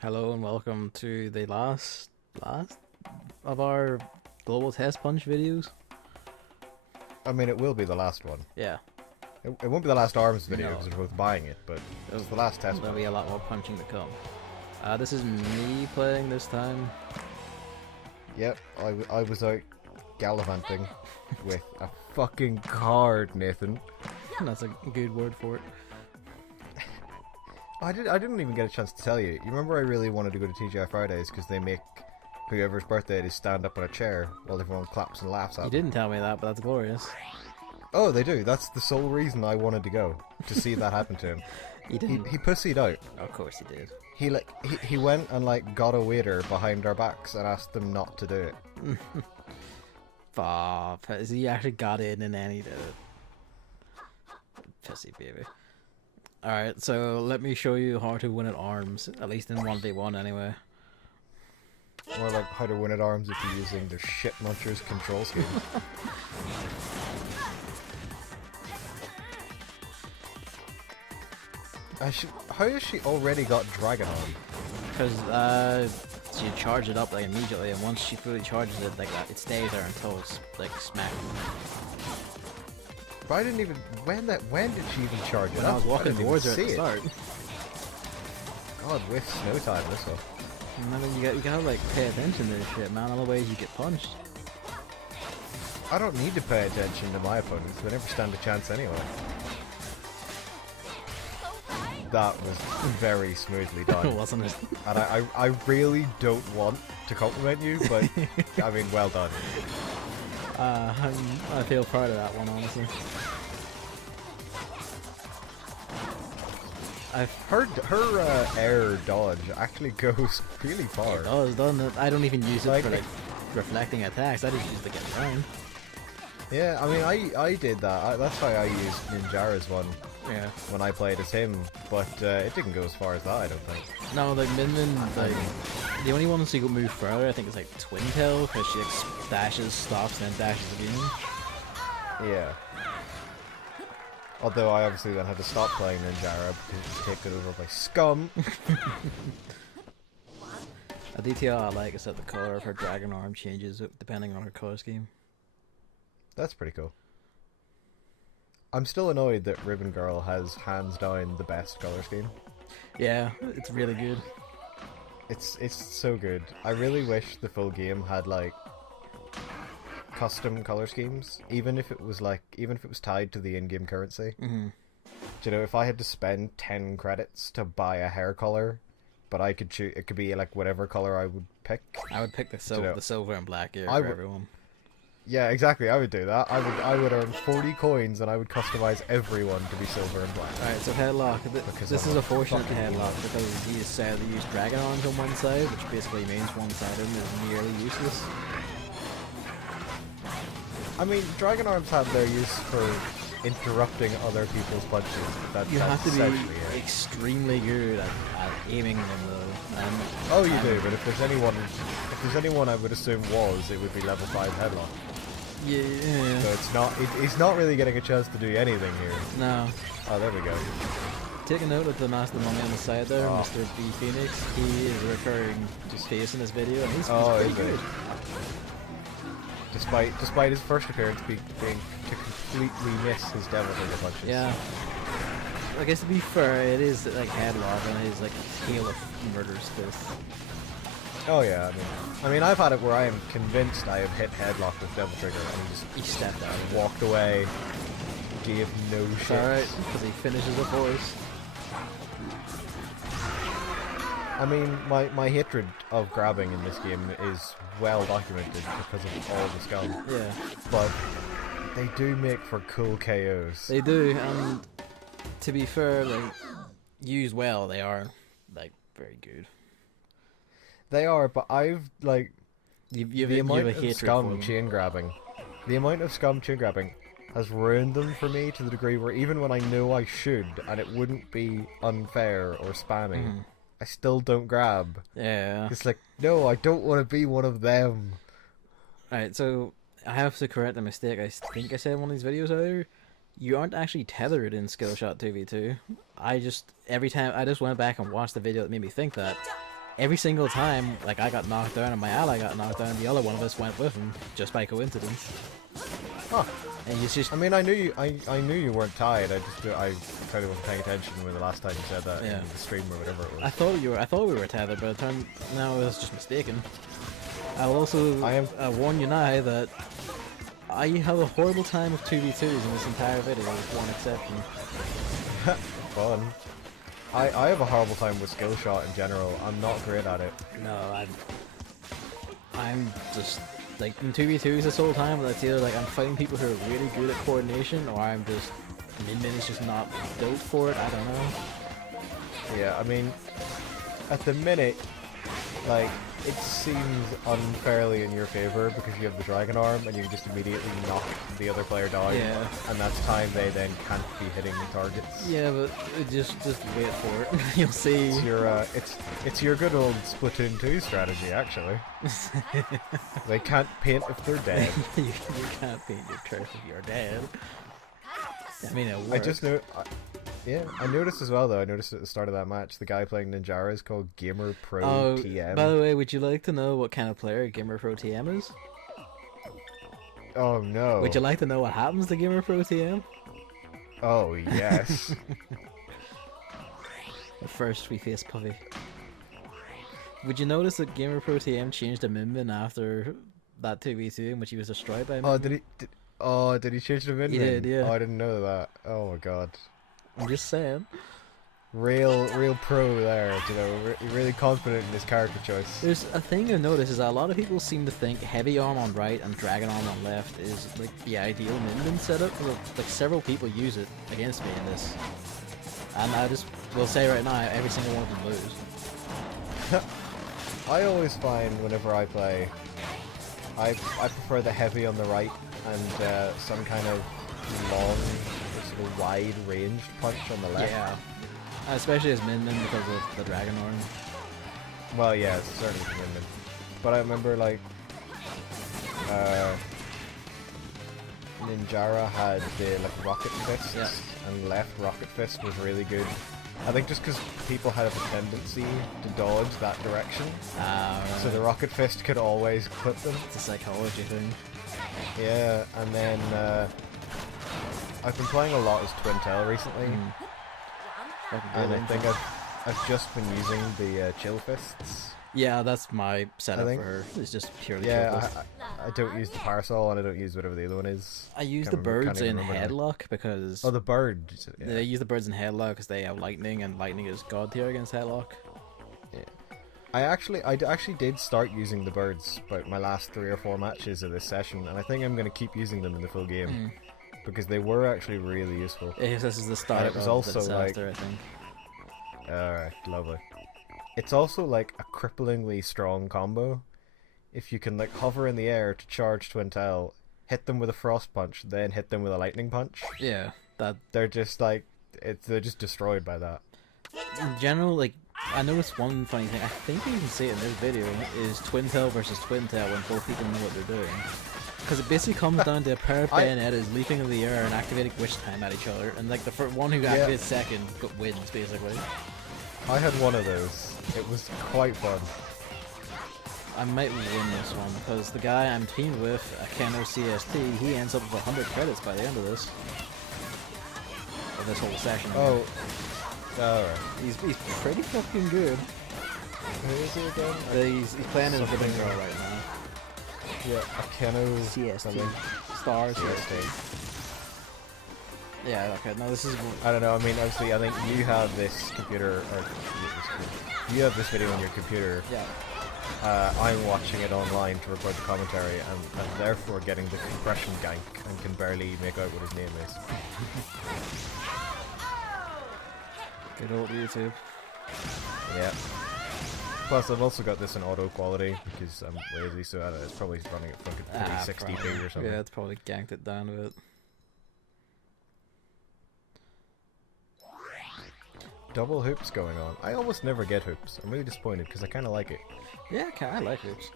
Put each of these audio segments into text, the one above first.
Hello and welcome to the last of our Global Testpunch videos. I mean, it will be the last one. Yeah. It won't be the last ARMS video No. because we're both buying it, but it's the last test There'll one. be a lot more punching to come. This is me playing this time. Yep, I was out gallivanting with a fucking card, Nathan. That's a good word for it. I didn't even get a chance to tell you. You remember I really wanted to go to TGI Fridays because they make whoever's birthday it is stand up on a chair while everyone claps and laughs at You them. didn't tell me that, but that's glorious. Oh, they do. That's the sole reason I wanted to go, to see that happen to him. You didn't. He pussied out. Of course he did. He went and got a waiter behind our backs and asked them not to do it. Bob, he actually got in and then he did it. Pissy baby. Alright, so let me show you how to win at ARMS, at least in 1v1 anyway. Or like how to win at ARMS if you're using the shit munchers control scheme. How has she already got Dragon Arm? Because you charge it up like immediately, and once she fully charges it like that, it stays there until it's like smacked. But I didn't even when did she even charge it When up? I was walking didn't towards her even at the see it. start. God, with snow time this one. I mean, you gotta like pay attention to this shit, man. Otherwise you get punched. I don't need to pay attention to my opponents. They never stand a chance anyway. That was very smoothly done. Wasn't it? And I really don't want to compliment you, but I mean, well done. I feel proud of that one, honestly. I've heard her air dodge actually goes really far. It does, doesn't it? I don't even use it Like- for like reflecting attacks. I just use it to get around. Yeah, I mean, I did that. That's why I used Ninjara's one Yeah. when I played as him, but it didn't go as far as that, I don't think. No, like Min, like the only ones who could move further, I think, is like Twin Tail, because she like dashes, stops, and then dashes again. Yeah. Although I obviously then had to stop playing Ninjara because it was taken over by scum. A detail I like is that the color of her dragon arm changes depending on her color scheme. That's pretty cool. I'm still annoyed that Ribbon Girl has hands down the best color scheme. Yeah, it's really good. It's so good. I really wish the full game had like custom color schemes, even if it was tied to the in-game currency. Mm-hmm. Do you know, if I had to spend 10 credits to buy a hair color, but I could choose, it could be like whatever color I would pick. I would pick the silver and black gear I for would- everyone. Yeah, exactly. I would do that. I would earn 40 coins and I would customize everyone to be silver and black. Alright, so headlock. Because This I'm is a a fortunate fucking headlock because he said they use dragon arms on one side, which basically means one side of him is nearly useless. I mean, Dragon Arms have their use for interrupting other people's punches. You have That's to essentially be it. extremely good at aiming them though. Oh, you do, but if there's anyone I would assume it would be level 5 headlock. Yeah. So he's not really getting a chance to do anything here. No. Oh, there we go. Take a note of the Master Mummy on the side there, Oh. Mr. B Phoenix. He is a recurring face in this video, and he's Oh, pretty is he? good. Despite his first appearance being to completely miss his devil trigger punches. Yeah. I guess to be fair, it is like headlock and his like hail of murderous fist. Oh yeah, I mean, I've had it where I am convinced I have hit headlock with devil trigger and He stepped out. just walked away, gave no It's shit. alright, because he finishes it for us. I mean, my hatred of grabbing in this game is well documented because of all the scum. Yeah, But they do make for cool KOs. they do, and to be fair, like, used well, they are, like, very good. They are, but I've like You the have a amount hatred of for scum them. chain grabbing. The amount of scum chain grabbing has ruined them for me to the degree where even when I know I should and it wouldn't be unfair or spamming, Mhm. I still don't grab. Yeah. It's like, no, I don't want to be one of them. Alright, so I have to correct a mistake I think I said in one of these videos earlier. You aren't actually tethered in Skillshot 2v2. Every time I just went back and watched the video that made me think that. every single time, like, I got knocked down and my ally got knocked down, the other one of us went with him, just by coincidence. Huh. And he's just... I mean, I knew you weren't tied. I kind of wasn't paying attention when the last time you said that in the stream or whatever it was. I thought we were tethered, but it turned... No, I was just mistaken. I'll also warn you now that I have a horrible time with 2v2s in this entire video, with one exception. Fun. I have a horrible time with skill shot in general. I'm not great at it. No, I'm just like in 2v2s this whole time. It's either like I'm fighting people who are really good at coordination, or I'm just Min is just not built for it. I don't know. Yeah, I mean, at the minute, like it seems unfairly in your favor because you have the dragon arm and you just immediately knock the other player down. Yeah. And that's time they then can't be hitting targets. Yeah, but just wait for it. You'll see. It's your good old Splatoon 2 strategy, actually. They can't paint if they're dead. you can't paint your turf if you're dead. I mean, it works. I just know. Yeah, I noticed as well though. I noticed at the start of that match, the guy playing Ninjara is called Gamer Pro TM. By the way, would you like to know what kind of player Gamer Pro TM is? Oh no. Would you like to know what happens to Gamer Pro TM? Oh yes. But first, we face Puffy. Would you notice that Gamer Pro TM changed to Min after that 2v2 in which he was destroyed by Min? Oh, did he change to Min? He did, yeah. Oh, I didn't know that. Oh my god. I'm just saying. Real pro there, you know, really confident in his character choice. There's a thing I've noticed is that a lot of people seem to think heavy arm on right and dragon arm on left is like the ideal Min setup. Like several people use it against me in this, and I just will say right now, every single one of them lose. I always find whenever I play, I prefer the heavy on the right and some kind of long, sort of wide ranged punch on the left. Yeah. Especially as Min because of the dragon arm. Well, yeah, it's certainly Min. But I remember, like, Ninjara had the like rocket fist, and left rocket fist was really good. I think just because people had a tendency to dodge that direction, Right. so the rocket fist could always clip them. It's a psychology thing. Yeah, and then I've been playing a lot as Twintel recently. And I think I've just been using the chill fists. Yeah, that's my setup for her. It's just purely chill fist. I don't use the parasol and I don't use whatever the other one is. I use the birds in headlock because... Oh, the birds. Yeah. They use the birds in headlock because they have lightning, and lightning is god tier against headlock. Yeah. I actually did start using the birds about my last 3 or 4 matches of this session, and I think I'm going to keep using them in the full game. Because they were actually really useful. This is the start it was also the disaster, I think. Alright, lovely. It's also like a cripplingly strong combo. If you can like hover in the air to charge Twintel, hit them with a frost punch, then hit them with a lightning punch. Yeah, they're just like they're just destroyed by that. In general, like I noticed one funny thing. I think you can see it in this video is Twintel versus Twintel when both people know what they're doing. Because it basically comes down to a pair of bayonettes leaping in the air and activating wish time at each other, and like the one who activates second wins basically. I had one of those. It was quite fun. I might win this one because the guy I'm teamed with, Keno CST, he ends up with 100 credits by the end of this. Of this whole session. Oh, alright. He's pretty fucking good. Who is he again? He's playing in Living Girl right now. Yeah, Akeno CST. Stars. CST. Yeah, okay, no, this is... I don't know, I mean, obviously, I think you have this computer, or you have this video on your computer. Yeah. I'm watching it online to record the commentary, and therefore getting the compression gank, and can barely make out what his name is. Good old YouTube. Yeah. Plus, I've also got this in auto quality, because I'm lazy, so I don't know, it's probably running at fucking 360p or something. Yeah, it's probably ganked it down a bit. Double hoops going on. I almost never get hoops. I'm really disappointed because I kind of like it. Yeah, I like hoops.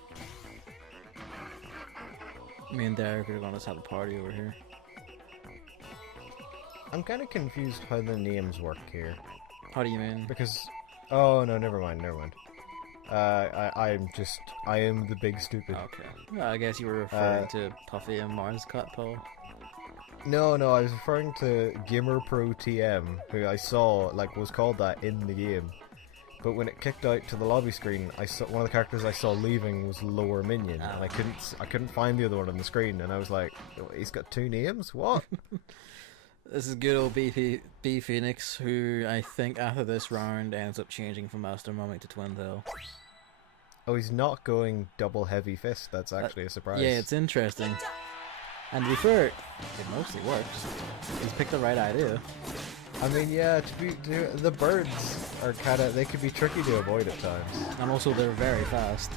Me and Derek are going to have a party over here. I'm kind of confused how the names work here. How do you mean? Because... Oh, no, never mind. I am the big stupid. Okay. Well, I guess you were referring to Puffy and Mars Cut, Paul. No, I was referring to Gamer Pro TM, who I saw was called that in the game. But when it kicked out to the lobby screen, I saw one of the characters I saw leaving was Lower Minion, and I couldn't find the other one on the screen, and I was like, he's got two names? What? This is good old B Phoenix, who I think after this round ends up changing from Master Mummy to Twintail. Oh, he's not going double heavy fist. That's actually a surprise. Yeah, it's interesting. And to be fair, it mostly works. He's picked the right idea. I mean, yeah, the birds are they could be tricky to avoid at times. And also they're very fast.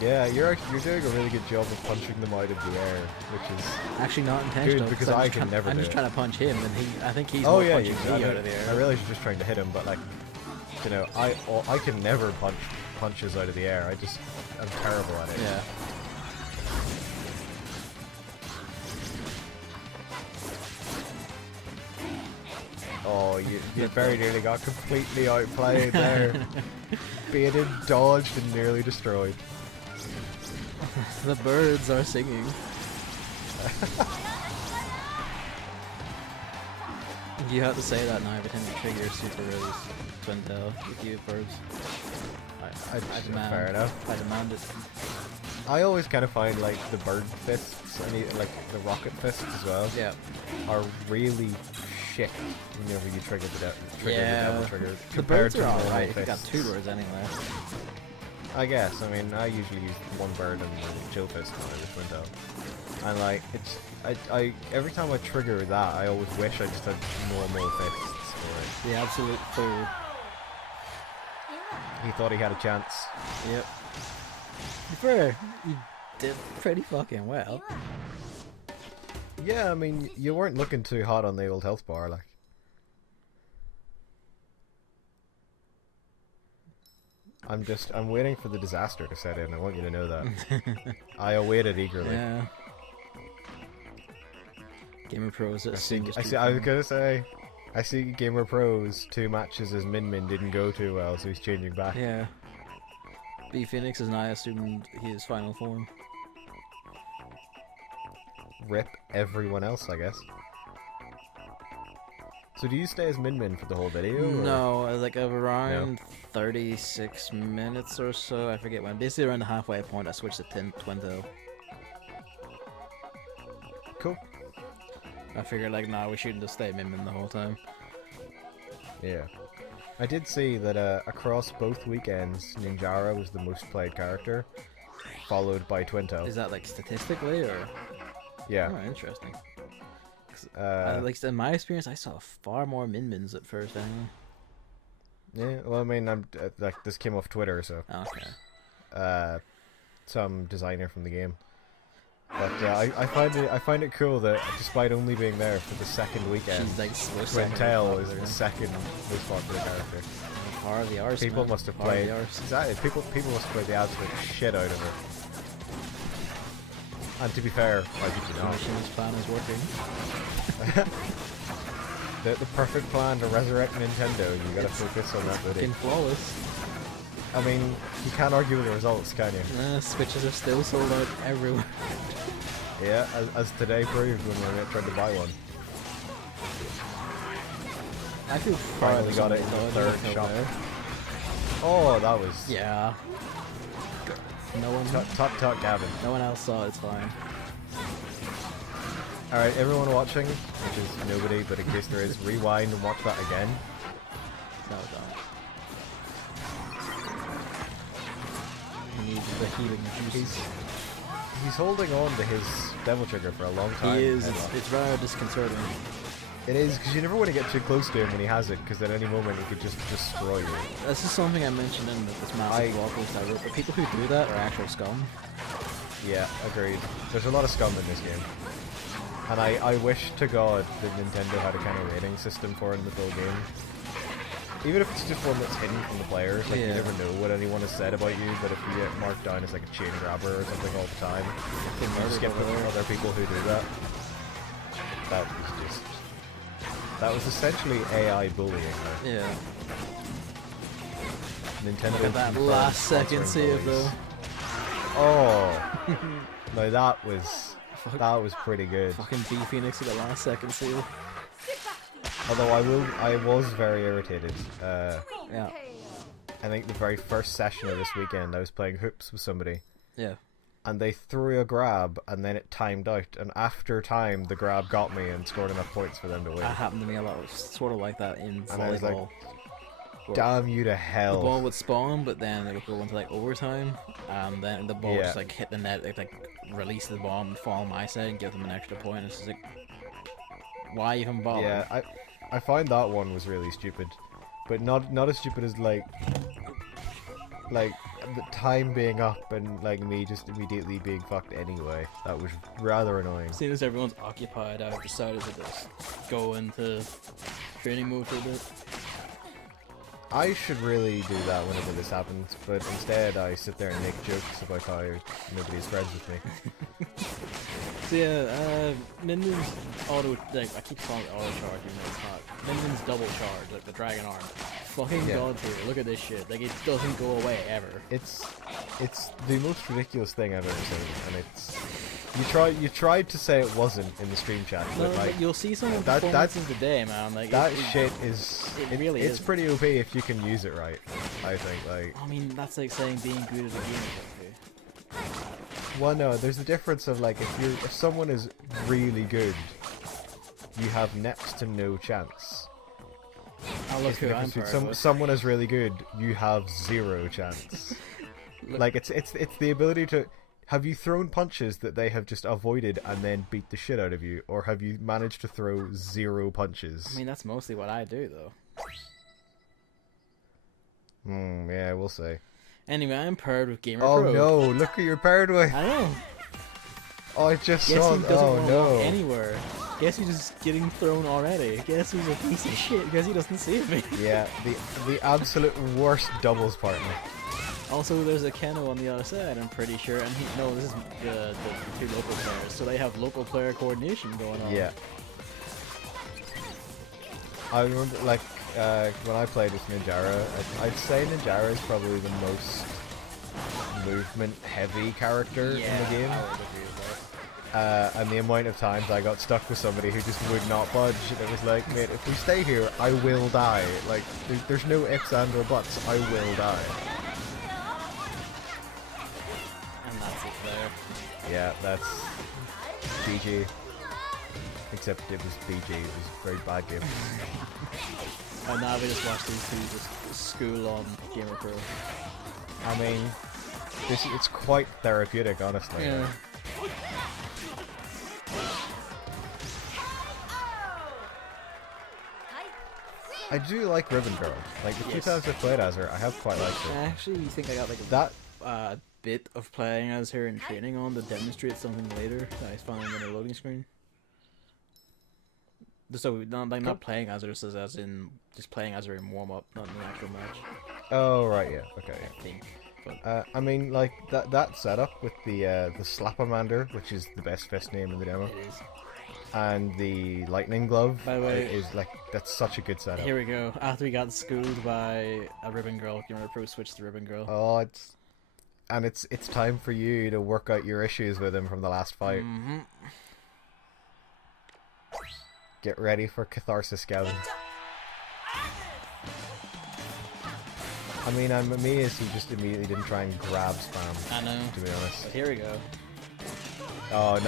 Yeah, you're doing a really good job of punching them out of the air, which is actually not intentional. Good, because I can never do it. I'm just trying to punch him, and I think he's punching me out of the air. I realize you're just trying to hit him, but I can never punch punches out of the air. I'm terrible at it. Yeah. Oh, you very nearly got completely outplayed there. Baited, dodged, and nearly destroyed. The birds are singing. You have to say that now every time you trigger Super Rose Twintail with you birds. I demand. Fair enough. I demand it. I always kind of find the bird fists, and the rocket fists as well. Yeah. Are really shit whenever you trigger the devil trigger. The birds are alright if you got two birds anyway. I guess. I mean, I usually use one bird and the chill fist when I just went out. And I every time I trigger that, I always wish I just had normal fists for it. The absolute fool. He thought he had a chance. Yep. To be fair, you did pretty fucking well. Yeah, I mean, you weren't looking too hot on the old health bar, like. I'm waiting for the disaster to set in. I want you to know that. I await it eagerly. Yeah. Gamer Pros at I was gonna say, I see Gamer Pros 2 matches as Min didn't go too well, so he's changing back. Yeah. B Phoenix is now assumed his final form. Rip everyone else, I guess. So do you stay as Min for the whole video? No, around 36 minutes or so. I forget when. Basically around the halfway point, I switched to Twintail. Cool. I figured nah, we shouldn't just stay Min the whole time. Yeah. I did see that across both weekends, Ninjara was the most played character, followed by Twintail. Is that statistically or? Yeah. Oh, interesting. At least in my experience, I saw far more Min-Mins at first anyway. Yeah, well, I mean, this came off Twitter, so. Okay. Some designer from the game. But yeah, I find it cool that despite only being there for the second weekend, Twintail is the second most popular character. Power of the arse, people must have played exactly. People must have played the absolute shit out of it. And to be fair, why did you not? This plan is working. the perfect plan to resurrect Nintendo. You gotta focus on that video. Fucking flawless. I mean, you can't argue with the results, can you? Switches are still sold out everywhere. Yeah, as today proved when we were trying to buy one. I feel finally got it in the third shop. Oh, that was... Yeah. No one... Tut, Gavin. No one else saw it, it's fine. Alright, everyone watching, which is nobody, but in case there is, rewind and watch that again. No, don't. He needs the healing juices. He's holding on to his Devil Trigger for a long time. He is. It's rather disconcerting. It is, because you never want to get too close to him when he has it, because at any moment he could just destroy you. This is something I mentioned in this massive blog post I wrote, but people who do that are actual scum. Yeah, agreed. There's a lot of scum in this game. And I wish to God that Nintendo had a kind of rating system for it in the full game. Even if it's just one that's hidden from the players, you never know what anyone has said about you, but if you get marked down as a chain grabber or something all the time, you just get put with other people who do that. That was essentially AI bullying, right? Yeah. Nintendo. Look at that confirmed last second sponsoring save bullies. though. Oh, no, that was pretty good. Fucking B Phoenix with the last second save. Although I was very irritated. Yeah. I think the very first session of this weekend, I was playing hoops with somebody, Yeah. and they threw a grab, and then it timed out, and after time, the grab got me and scored enough points for them to win. That happened to me a lot. Sort of like that in And I was like, volleyball. Where damn you to the hell. ball would spawn, but then it would go into like overtime, and then the ball would just like hit the net, like release the bomb and fall on my side and give them an extra point. It's just like, why even bother? Yeah, I find that one was really stupid, but not as stupid as like the time being up and like me just immediately being fucked anyway. That was rather annoying. Seeing as everyone's occupied, I've decided to just go into training mode for a bit. I should really do that whenever this happens, but instead I sit there and make jokes about how nobody's friends with me. So yeah, Minden's auto, like, I keep calling it auto charge even though it's not. Minden's double charge, like the dragon arm. Fucking god tier, look at this shit, like it doesn't go away ever. It's the most ridiculous thing I've ever seen, and it's you tried to say it wasn't in the stream chat, No, but like but you'll see some of the that's performances today, man. Like that shit is it really it's is. pretty OP if you can use it right. I think like. I mean, that's like saying being good at a game is okay. Well, no, there's a difference of like if someone is really good, you have next to no chance. Oh, look It's the who I'm difference paired between with. someone is really good, you have zero chance. Look- Like it's the ability to. Have you thrown punches that they have just avoided and then beat the shit out of you, or have you managed to throw zero punches? I mean, that's mostly what I do, though. Yeah, we'll see. Anyway, I'm paired with Gamer Oh Pro. no! Look who you're paired with. I know. Oh, I just Guess saw. he doesn't Oh want to walk no! anywhere. Guess he's just getting thrown already. Guess who's a piece of shit? Guess he doesn't save me. Yeah, the absolute worst doubles partner. Also, there's a Keno on the other side, I'm pretty sure. And no, this is the two local players, so they have local player coordination going on. Yeah. I remember, like, when I played with Ninjara, I'd say Ninjara is probably the most movement-heavy character in the game. I would agree with that. And the amount of times I got stuck with somebody who just would not budge, and it was like, mate, if we stay here, I will die. Like, there's no ifs and or buts, I will die. And that's it there. Yeah, that's GG. Except it was BG, it was a very bad game. And now we just watch these two just school on Gamer Pro. I mean, it's quite therapeutic, honestly. Yeah. I do like Ribbon Girl. Like, the few Yes. times I've played as her, I have quite liked I her. actually think I got like That, a bit of playing as her and training on to demonstrate something later that I found on the loading screen. So not playing as her, just as in just playing as her in warm up, not in the actual match. oh, right, yeah, okay. I think. But I mean, like, that setup with the Slapamander, which is the best fist name in the demo, it is. and the Lightning Glove, By the way- is, like, that's such a good setup. Here we go. After we got schooled by a Ribbon Girl, Gamer Pro switched to Ribbon Girl. Oh, it's time for you to work out your issues with him from the last fight. Mm-hmm. Get ready for catharsis, Gavin. I mean, I'm amazed he just immediately didn't try and grab spam, I know. to be honest. But here we go. Oh,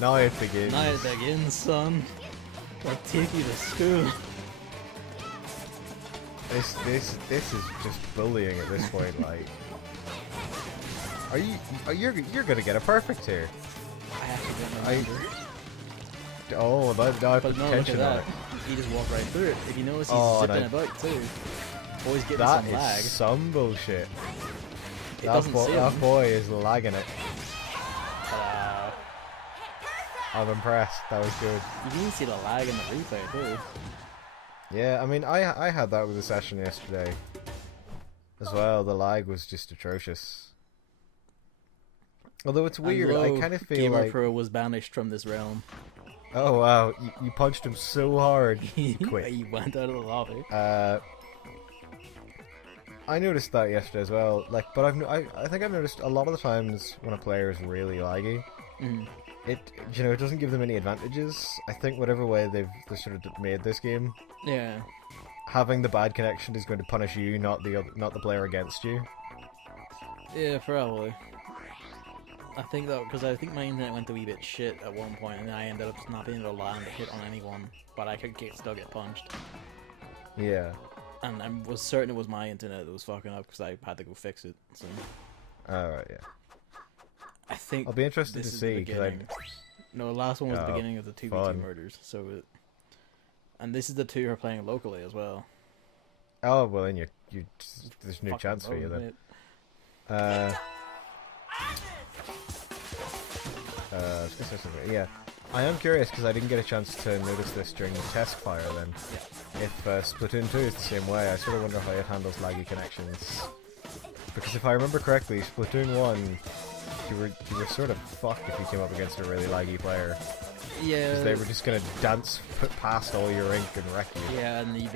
now it begins. Now it begins, son. I'll take you to school. This is just bullying at this point, like. You're gonna get a perfect here. I actually don't I- remember. Oh, now I But put no, look at tension on that. it. He just walked right through it. If you notice, he's Oh, zipping no. about too. Always getting That some is lag. some bullshit. It doesn't see him. That boy is lagging it. Ta-da. I'm impressed. That was good. You can even see the lag in the replay too. Yeah, I mean, I had that with the session yesterday as well. The lag was just atrocious. Although it's weird, I Hello, kind of feel Gamer like, Pro was banished from this realm. oh wow, you punched him so hard, he he quit. went out of the lobby. I noticed that yesterday as well. Like, but I think I've noticed a lot of the times when a player is really laggy, it it doesn't give them any advantages. I think whatever way they've sort of made this game, Yeah. having the bad connection is going to punish you, not the player against you. Yeah, probably. I think that because I think my internet went a wee bit shit at one point, and I ended up not being able to land a hit on anyone, but I could still get punched. Yeah. And I was certain it was my internet that was fucking up because I had to go fix it. So Alright, yeah. I think I'll be interested this to is see the because beginning. No, the last one was the beginning of the 2v2 murders. So, and this is the two who are playing locally as well. Oh well, then there's no Fucking chance for you then. mate. I was gonna say something. Yeah, I am curious because I didn't get a chance to notice this during the test fire. Then, if Splatoon 2 is the same way, I sort of wonder how it handles laggy connections. Because if I remember correctly, Splatoon 1, you were sort of fucked if you came up against a really laggy player. Yeah. Because they were just gonna put past all your ink and wreck you. Yeah, and you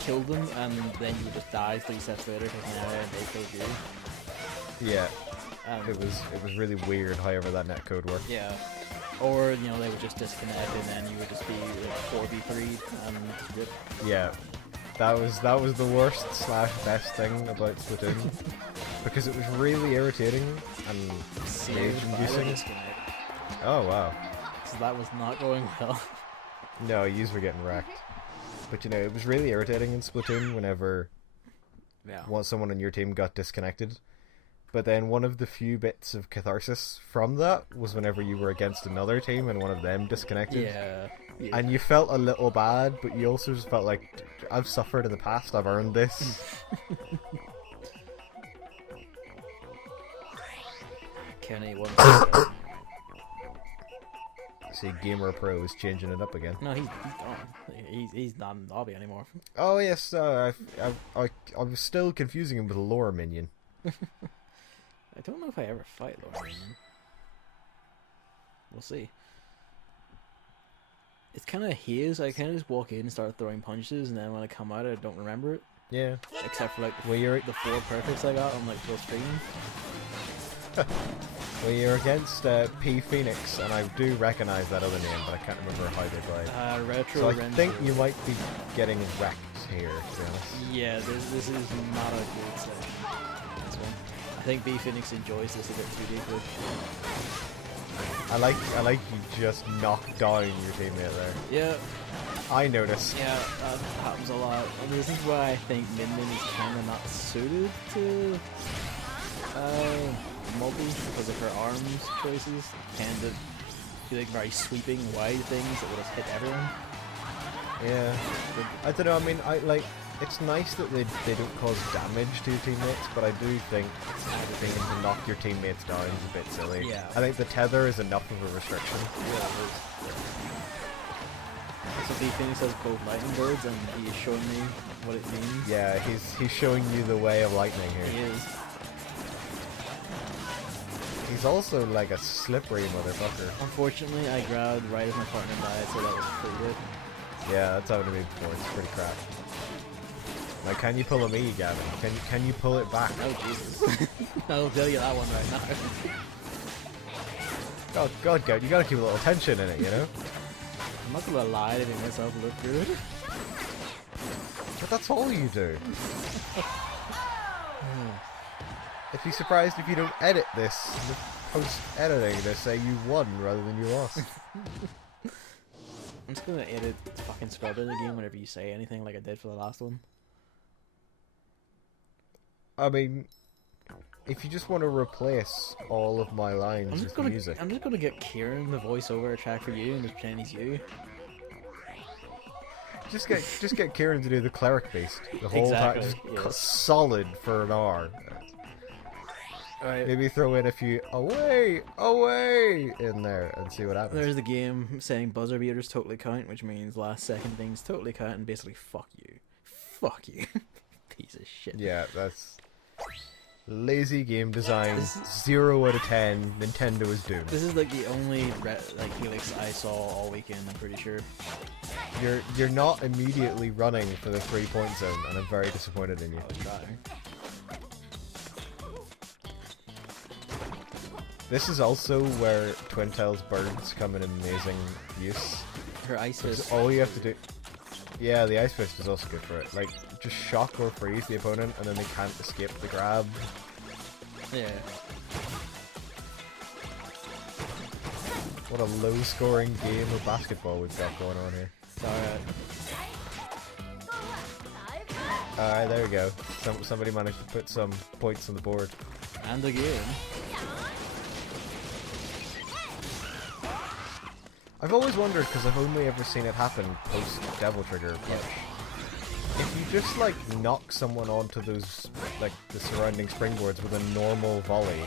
killed them, and then you would just die 3 steps later because now they killed you. Yeah. It was really weird however that netcode worked. Yeah. Or, they would just disconnect and then you would just be 4v3 and rip. Yeah. That was the worst / best thing about Splatoon. Because it was really irritating and rage-inducing. Oh wow. So that was not going well. No, yous were getting wrecked. But it was really irritating in Splatoon whenever someone on your team got disconnected. But then one of the few bits of catharsis from that was whenever you were against another team and one of them disconnected. Yeah. And you felt a little bad, but you also just felt like, I've suffered in the past, I've earned this. Kenny wants See, Gamer Pro is changing it up again. No, he's gone. He's not in the lobby anymore. Oh yes, I was still confusing him with a lore minion. I don't know if I ever fight Lord Minion. We'll see. It's kind of haze. I kind of just walk in and start throwing punches, and then when I come out, I don't remember it. Yeah. Except for like the 4 perfects I got on like full screen. Well, you're against P Phoenix, and I do recognize that other name, but I can't remember how they play. Retro. So I think you might be getting wrecked here, to be honest. Yeah, this is not a good session. This one. I think B Phoenix enjoys this a bit too deeply. I like you just knocked down your teammate there. Yeah. I noticed. Yeah, that happens a lot. And this is why I think Min Min is kind of not suited to multi because of her arms choices. Tend to do like very sweeping, wide things that would have hit everyone. Yeah. I don't know. I mean, it's nice that they don't cause damage to your teammates, but I do think being able to knock your teammates down is a bit silly. Yeah. I think the tether is enough of a restriction. Yeah, it is. So B Phoenix has both lightning birds, and he is showing me what it means. Yeah, he's showing you the way of lightning here. He is. He's also like a slippery motherfucker. Unfortunately, I grabbed right as my partner died, so that was pretty good. Yeah, that's happened to me before. It's pretty crap. Like, can you pull a me, Gavin? Can you pull it back? Oh Jesus! I'll tell you that one right now. God, you gotta keep a little tension in it, you know? I'm not gonna lie to make myself look good. But that's all you do. I'd be surprised if you don't edit this, post-editing to say you won rather than you lost. I'm just gonna edit fucking scrub in the game whenever you say anything like I did for the last one. I mean, if you just want to replace all of my lines with music. I'm just gonna get Kieran the voiceover track for you and just pretend he's you. Just get Kieran to do the cleric beast the whole time, just solid for an hour. Right. Maybe throw in a few away in there and see what happens. There's the game saying buzzer beaters totally count, which means last second things totally count and basically fuck you. Fuck you. Piece of shit. Yeah, that's lazy game design. 0 out of 10. Nintendo is doomed. This is like the only Helix I saw all weekend, I'm pretty sure. You're not immediately running for the 3-point zone, and I'm very disappointed in you. I was trying. This is also where Twintail's birds come in amazing use. Her ice fist. All you have to do... Yeah, the ice fist is also good for it. Like, just shock or freeze the opponent, and then they can't escape the grab. Yeah. What a low-scoring game of basketball we've got going on here. It's alright. Alright, there we go. Somebody managed to put some points on the board. And again. I've always wondered, because I've only ever seen it happen post Devil Trigger, but if you just like knock someone onto those, like the surrounding springboards with a normal volley,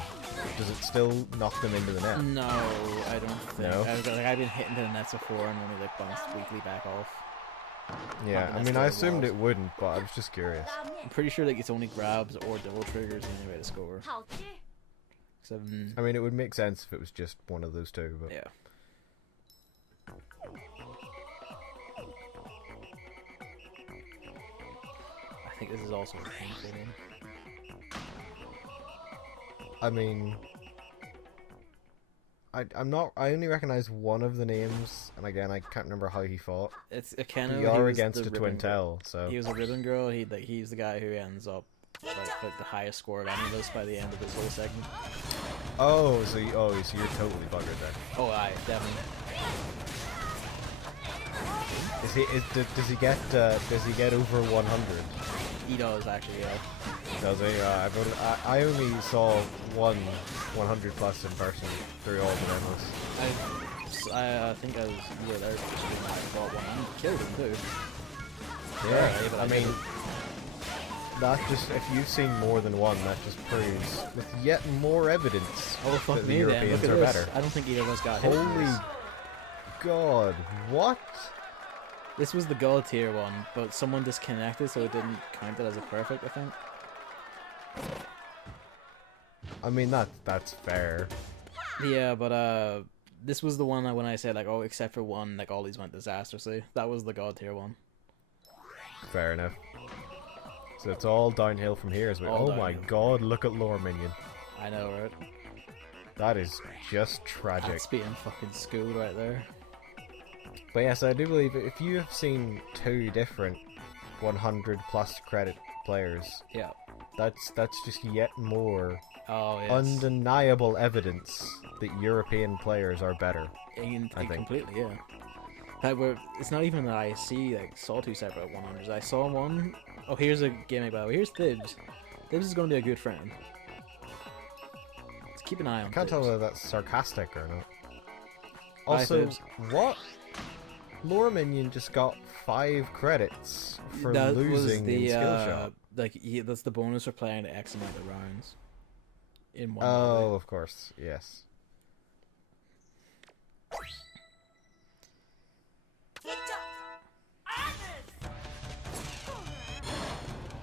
does it still knock them into the net? No, I don't think. No? I've been hitting the nets before and only like bounced weakly back off. Yeah, I mean I assumed it wouldn't, but I was just curious. I'm pretty sure like it's only grabs or double triggers the only way to score. I mean it would make sense if it was just one of those two, but... Yeah. I think this is also a painful one. I mean... I'm not... I only recognize one of the names, and again, I can't remember how he fought. It's Akeno. You are against a Twintail, so... He was a ribbon girl. He's the guy who ends up like the highest score of any of us by the end of this whole segment. Oh, so you're totally buggered then. Oh, aye, definitely. Does he get over 100? He does actually, yeah. Does he? I only saw one 100 plus in person through all the demos. I think you were there. I bought one and killed him too. Yeah, I mean, that just, if you've seen more than one, that just proves with yet more evidence that the Europeans are better. I don't think either of us got hit. Holy God, what? This was the gold tier one, but someone disconnected, so it didn't count it as a perfect, I think. I mean, that's fair. Yeah, but this was the one that when I said like, oh, except for one, like all these went disastrously. That was the god tier one. Fair enough. So it's all downhill from here as well. Oh my God, look at Lore Minion. I know, right? That is just tragic. That's being fucking schooled right there. But yes, I do believe if you have seen two different 100 plus credit players, yeah, that's just yet more undeniable evidence that European players are better. I think completely, yeah. It's not even that I saw two separate 100s. I saw one. Oh, here's a gimmick battle. Here's Thibs. Thibs is going to be a good friend. Let's keep an eye on. Can't tell whether that's sarcastic or not. Also, what? Lore Minion just got 5 credits for losing in skill shot. That's the bonus for playing X amount of rounds in one. Oh, of course, yes.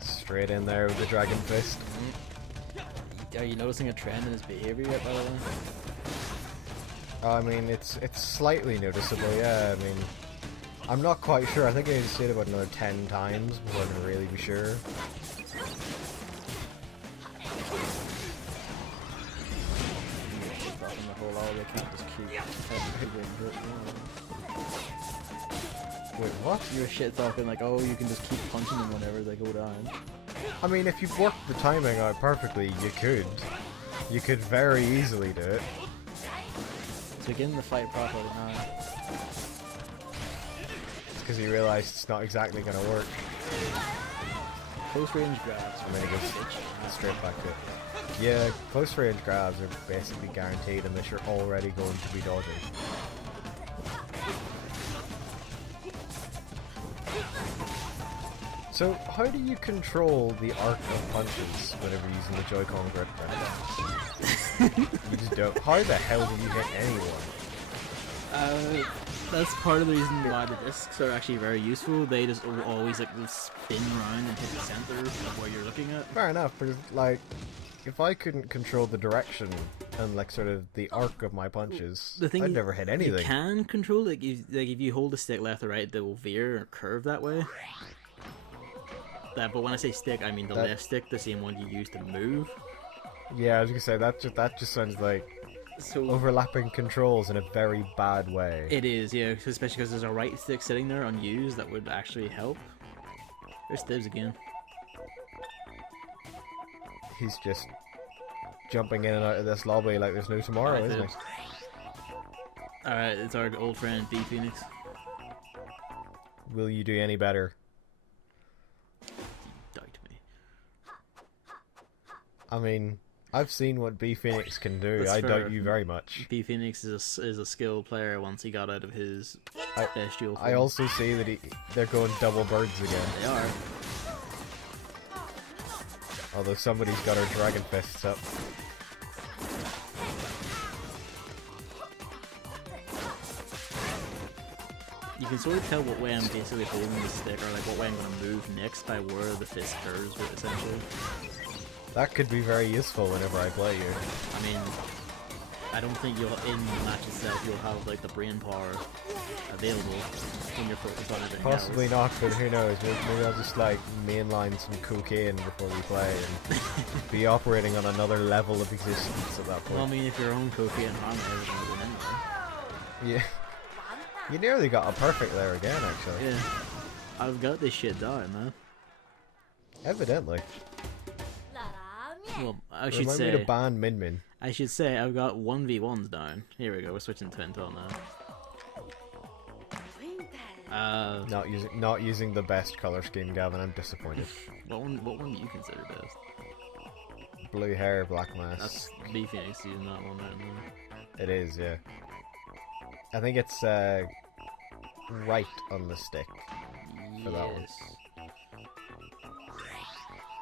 Straight in there with the Dragon Fist. Are you noticing a trend in his behavior yet, by the way? I mean, it's slightly noticeable, yeah. I mean, I'm not quite sure. I think I need to say it about another 10 times before I can really be sure. Wait, what? You were shit talking like, oh, you can just keep punching them whenever they go down. I mean, if you worked the timing out perfectly, you could. You could very easily do it. Let's begin the fight properly now. It's because you realised it's not exactly going to work. Close range grabs. I'm going to go straight back to it. Yeah, close range grabs are basically guaranteed unless you're already going to be dodging. So, how do you control the arc of punches whenever you're using the Joy-Con grip? You just don't. How the hell do you hit anyone? That's part of the reason why the discs are actually very useful. They just always like spin around and hit the center of where you're looking at. Fair enough, but like, if I couldn't control the direction and like sort of the arc of my punches, I'd never hit anything. You can control it. If you hold the stick left or right, they will veer or curve that way. But when I say stick, I mean the left stick, the same one you use to move. Yeah, I was gonna say that just sounds like So overlapping controls in a very bad way. it is, yeah, especially because there's a right stick sitting there unused that would actually help. There's Tibbs again. He's just jumping in and out of this lobby like there's no tomorrow, Hi, isn't Tibbs. Alright, it's our old friend B Phoenix. he? Will you do any better? Doubt me. I mean, I've seen what B Phoenix can do. That's I fair. doubt you very much. B Phoenix is a skilled player once he got out of his bestial form. I also see that they're going double birds again. They are. Although somebody's got her dragon fists up. You can sort of tell what way I'm basically holding the stick, or like what way I'm going to move next by where the fist curves, essentially. That could be very useful whenever I play you. I mean, I don't think in the match itself you'll have like the brain power available when you're focused on everything Possibly else. not, but who knows? Maybe I'll just like mainline some cocaine before we play and be operating on another level of existence at that point. Well, I mean, if you're on cocaine and harm, everything will go in there. Yeah. You nearly got a perfect there again, actually. Yeah. I've got this shit down, man. Evidently. Well, I should Remind me say, to ban Min Min. I've got 1v1s down. Here we go, we're switching to Intel now. Not using the best color scheme, Gavin. I'm disappointed. What one do you consider best? Blue hair, black mask. That's B Phoenix using that one right now. It is, yeah. I think it's right on the stick for that one.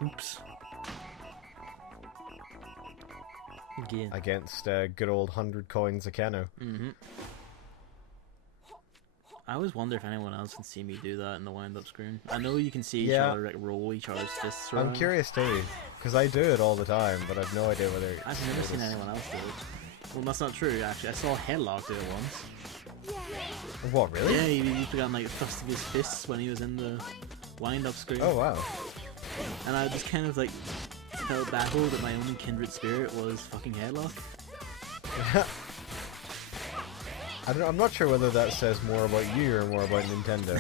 Oops. Again. Against good old 100 coins a Keno. I always wonder if anyone else can see me do that in the wind-up screen. I know you can see each Yeah. other like roll each other's fists around. I'm curious too, because I do it all the time, but I've no idea whether I've never seen anyone else do it. Well, that's not true, actually. I saw Headlock do it once. What, really? Yeah, he used to get like thrusting his fists when he was in the wind-up screen. Oh, wow. And I just kind of like felt baffled that my only kindred spirit was fucking Headlock. I'm not sure whether that says more about you or more about Nintendo.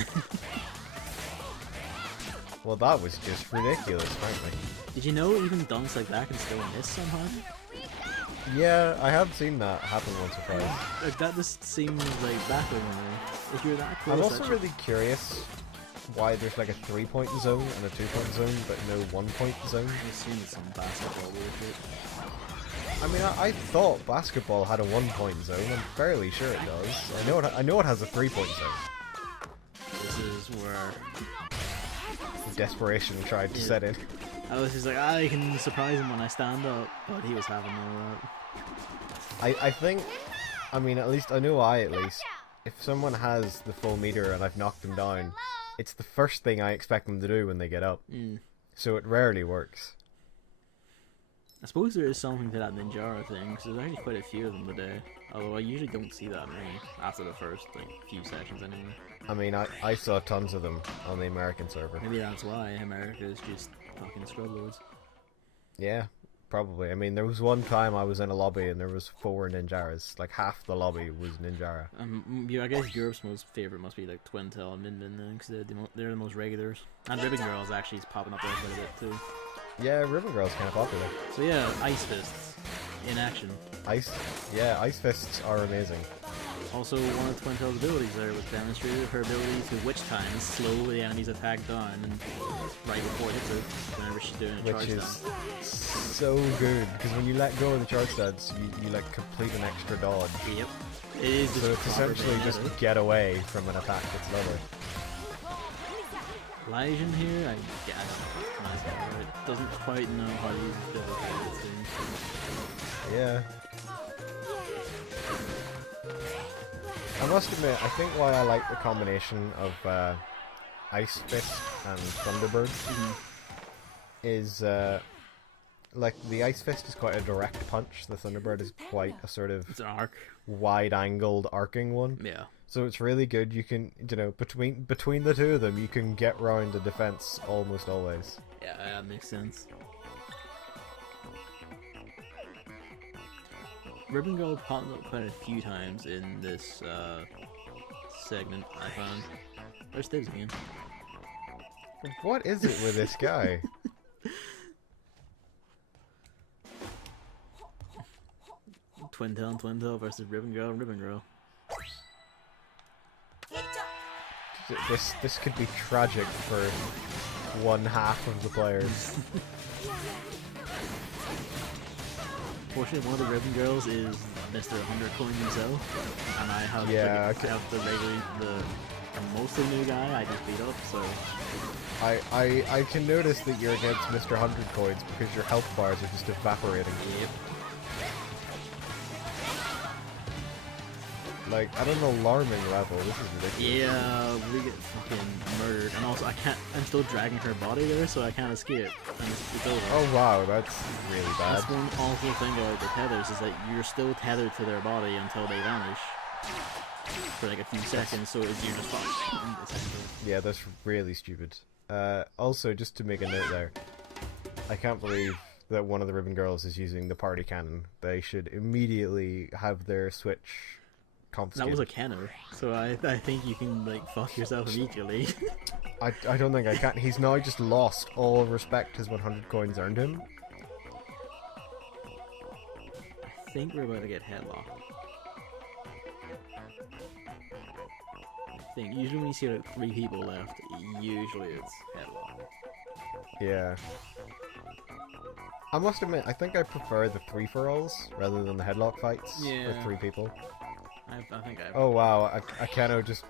Well, that was just ridiculous, frankly. Did you know even dunks like that can still miss somehow? Yeah, I have seen that happen once or twice. Like that just seems like baffling to me. If you're that close, I'm also that really curious why there's like a 3-point zone and a 2-point zone, but no 1-point zone. I'm assuming it's some basketball bullshit. I mean, I thought basketball had a 1-point zone. I'm fairly sure it does. I know it has a 3-point zone. This is where Desperation tried to set in. I was just like, I can surprise him when I stand up, but he was having none of that. I think, I mean, at least if someone has the full meter and I've knocked them down, it's the first thing I expect them to do when they get up. So it rarely works. I suppose there is something to that Ninjara thing, because there's actually quite a few of them today. Although I usually don't see that many after the first few sessions anyway. I mean, I saw tons of them on the American server. Maybe that's why America is just fucking scrub lords. Yeah, probably. I mean, there was one time I was in a lobby and there was 4 Ninjaras. Like half the lobby was Ninjara. I guess Europe's most favorite must be like Twintel and Min Min then, because they're the most regulars. And Ribbon Girls actually is popping up there quite a bit too. Yeah, Ribbon Girl's kind of popular. So yeah, Ice Fists in action. Ice fists are amazing. Also, one of Twintel's abilities there was demonstrated, her ability to witch time and slow the enemy's attack down and right before it hits her whenever she's doing a charge Which is stance. so good, because when you let go of the charge stance, you like complete an extra dodge. Yep. It is So it's essentially just get away from an attack. It's lovely. Lysian here, I don't recognize that right. Doesn't quite know how to use his ability, it seems. Yeah. I must admit, I think why I like the combination of Ice Fist and Thunderbird is like the Ice Fist is quite a direct punch. The Thunderbird is quite a sort of It's an arc. wide-angled arcing one. Yeah. So it's really good. You can, between the two of them, you can get round the defense almost always. Yeah, that makes sense. Ribbon Girl popped up quite a few times in this segment, I found. There's Stibbs again. What is it with this guy? Twin Tail versus Ribbon Girl, Ribbon Girl. This could be tragic for one half of the players. Fortunately, one of the Ribbon Girls is Mr. 100 Coin himself, and I have I have the mostly new guy I just beat up, so... I can notice that you're against Mr. 100 Coins because your health bars are just evaporating. Yep. Like, at an alarming level, this is ridiculous. Yeah, we get fucking murdered, and also I'm still dragging her body there, so I can't escape, and it's over. Oh wow, that's really bad. That's one awful thing about the tethers, is that you're still tethered to their body until they vanish. For like a few seconds, so you're just fucked. Yeah, that's really stupid. Also, just to make a note there, I can't believe that one of the Ribbon Girls is using the party cannon. They should immediately have their switch confiscated. That was a cannon, so I think you can like fuck yourself immediately. I don't think I can. He's now just lost all respect his 100 coins earned him. I think we're about to get headlocked. Usually when you see like 3 people left, usually it's headlock. Yeah. I must admit, I think I prefer the 3-for-alls rather than the headlock fights with 3 people. I think I... Oh wow, Akano just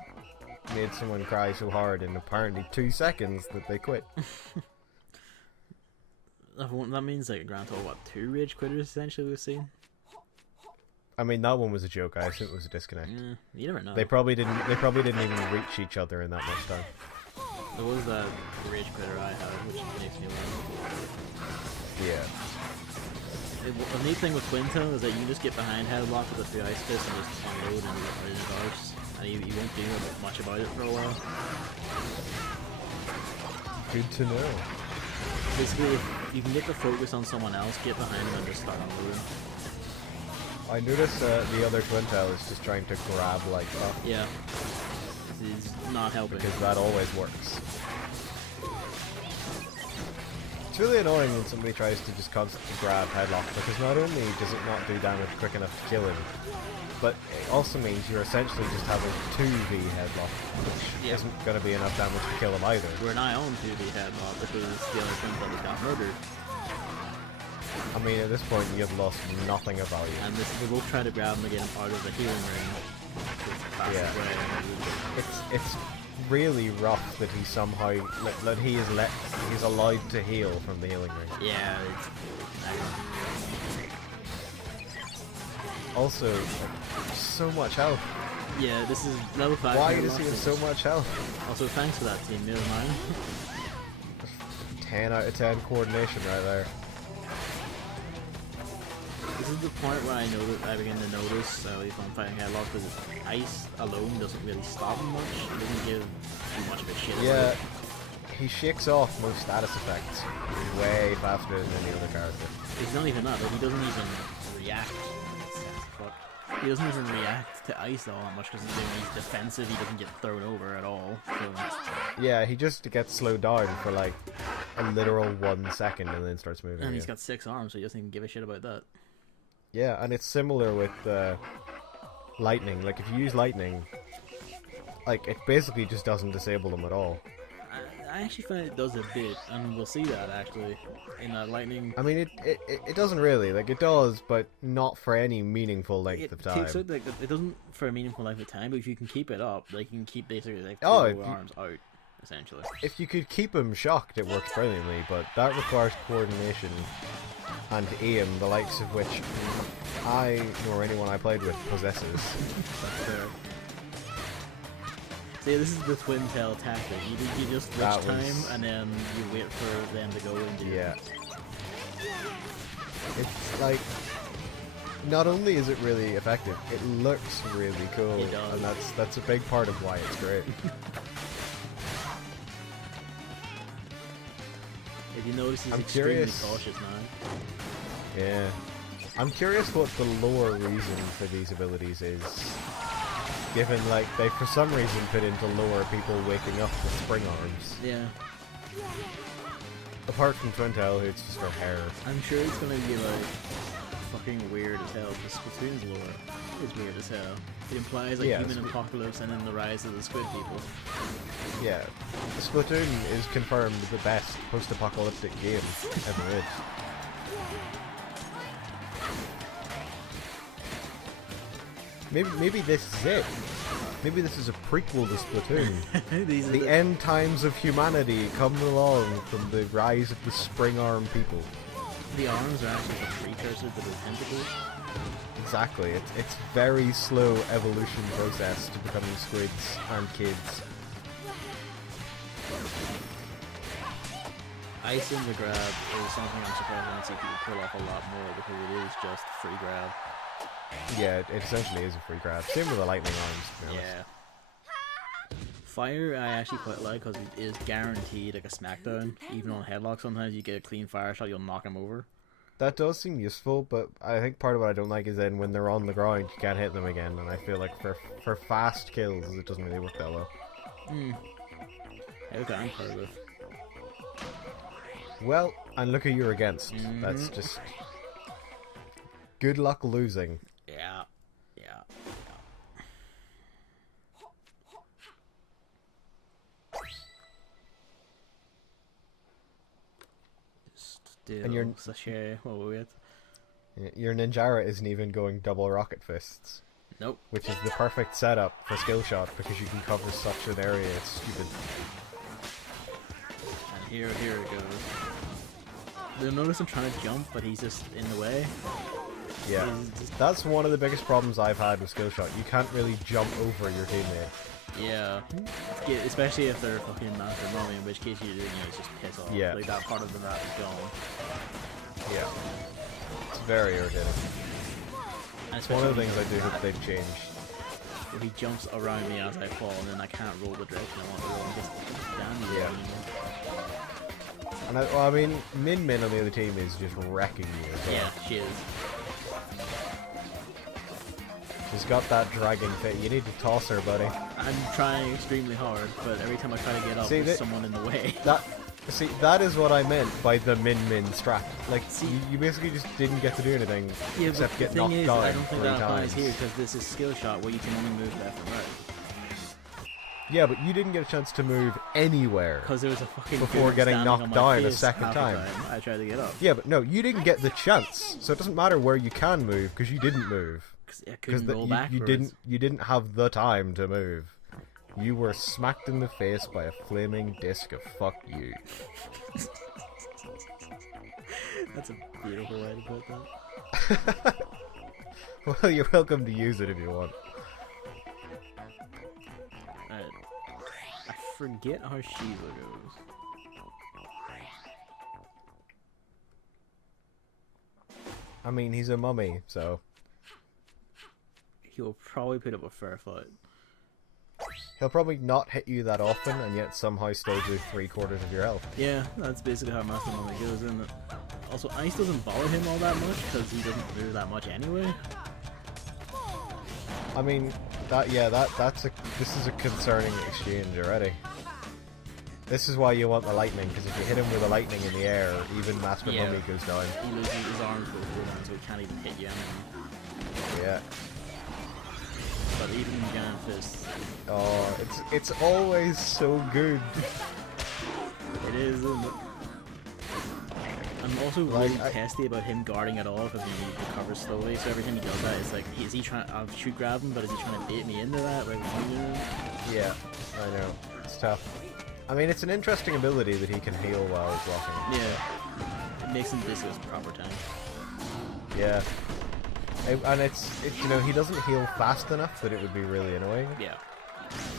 made someone cry so hard in apparently 2 seconds that they quit. That means like a grand total, what, 2 rage quitters essentially we've seen? I mean, that one was a joke. I assume it was a disconnect. You never know. They probably didn't even reach each other in that much time. There was that rage quitter I had, which makes me laugh. Yeah. The neat thing with Twin Tail is that you just get behind headlock with the 3 ice fists and just unload and let right in his arse, and you won't do much about it for a while. Good to know. Basically, if you can get the focus on someone else, get behind them and just start unloading. I notice the other Twin Tail is just trying to grab like that. Yeah. This is not helping. Because that always works. It's really annoying when somebody tries to just constantly grab headlock, because not only does it not do damage quick enough to kill him, but it also means you're essentially just having 2v headlock, which isn't going to be enough damage to kill him either. We're nigh on 2v headlock because the other Twin Tail just got murdered. I mean, at this point, you've lost nothing of value. And we will try to grab him again out of the healing ring. Yeah. It's really rough that he somehow he's allowed to heal from the healing ring. Yeah. Also, so much health. Yeah, this is level 5. Why does he have so much health? Also, thanks for that team, near mine. 10 out of 10 coordination right there. This is the point where I begin to notice, if I'm fighting headlock, because ice alone doesn't really stop him much. It doesn't give too much of a shit. Yeah, he shakes off most status effects way faster than any other character. It's not even that, like, he doesn't even react. He doesn't even react to ice all that much because he's defensive, he doesn't get thrown over at all. So. Yeah, he just gets slowed down for like a literal 1 second and then starts moving. And he's got 6 arms, so he doesn't even give a shit about that. Yeah, and it's similar with lightning. Like, if you use lightning, like, it basically just doesn't disable them at all. I actually find it does a bit, and we'll see that actually in that lightning. I mean, it doesn't really. Like, it does, but not for any meaningful length of time. It doesn't for a meaningful length of time, but if you can keep it up, like, you can keep basically like 2 arms out, essentially. If you could keep him shocked, it works brilliantly, but that requires coordination and aim, the likes of which I, nor anyone I played with, possesses. That's fair. See, this is the Twin Tail tactic. You just reach time, and then you wait for them to go and do it. It's like, not only is it really effective, it looks really cool, It does. and that's a big part of why it's great. If you notice, he's I'm extremely curious. cautious now. Yeah. I'm curious what the lore reason for these abilities is. Given, like, they for some reason put into lore people waking up with spring arms. Yeah. Apart from Twin Tail, it's just her hair. I'm sure it's gonna be like fucking weird as hell, because Splatoon's lore is weird as hell. It implies like Yeah, human apocalypse and then the rise of the squid people. Yeah. Splatoon is confirmed the best post-apocalyptic game ever made. Maybe this is it. Maybe this is a prequel to Splatoon. The end times of humanity come along from the rise of the spring-arm people. The arms are actually a precursor to the tentacles. Exactly. It's very slow evolution process to becoming squids and kids. Ice in the grab is something I'm surprised I don't see people pull off a lot more, because it is just free grab. Yeah, it essentially is a free grab. Same with the lightning arms, to be honest. Yeah. Fire I actually quite like, because it is guaranteed like a smackdown. Even on headlock, sometimes you get a clean fire shot, you'll knock him over. That does seem useful, but I think part of what I don't like is then when they're on the ground, you can't hit them again, and I feel like for fast kills, it doesn't really work that well. Okay, I'm part of it. Well, and look who you're against. That's just... good luck losing. Yeah. And your sachet. What were we at? Your Ninjara isn't even going double rocket fists. Nope. Which is the perfect setup for skill shot, because you can cover such an area, it's stupid. And here it goes. You'll notice I'm trying to jump, but he's just in the way. Yeah, that's one of the biggest problems I've had with skill shot. You can't really jump over your teammate. Yeah, especially if they're fucking master mummy, in which case you just piss off. Yeah. Like that part of the map is gone. Yeah. It's very irritating. It's one of the things I do hope they've changed. Where he jumps around me as I fall, and then I can't roll the direction I want to roll, and just damn you. Yeah. And I mean, Min on the other team is just wrecking you as well. Yeah, she is. She's got that dragging fit. You need to toss her, buddy. I'm trying extremely hard, but every time I try to get up, there's someone in the way. That is what I meant by the Min strat. Like, you basically just didn't get to do anything except get knocked down 3 times. I don't think that applies here, because this is skill shot where you can only move left and right. Yeah, but you didn't get a chance to move anywhere. Because there was a fucking before getting knocked down a second time. I tried to get up. Yeah, but no, you didn't get the chance. So it doesn't matter where you can move, because you didn't move. I couldn't roll backwards. You didn't have the time to move. You were smacked in the face by a flaming disc of fuck you. That's a beautiful way to put that. Well, you're welcome to use it if you want. I forget how Shiva goes. I mean, he's a mummy, so... He'll probably put up a fair fight. He'll probably not hit you that often, and yet somehow still do 3/4 of your health. Yeah, that's basically how Master Mummy goes, isn't it? Also, ice doesn't bother him all that much, because he doesn't do that much anyway. I mean, this is a concerning exchange already. This is why you want the lightning, because if you hit him with the lightning in the air, even Master Mummy goes down. He loses his arms go down, so he can't even hit you anymore. Yeah. But even Giant Fist. Oh, it's always so good. It is, isn't it? I'm also really testy about him guarding at all, because he recovers slowly, so every time he does that, it's like, is he trying, I'll shoot grab him, but is he trying to bait me into that? Like, yeah, I know. It's tough. I mean, it's an interesting ability that he can heal while blocking. Yeah. It makes him discus proper time. Yeah. And it's you know, he doesn't heal fast enough that it would be really annoying. Yeah.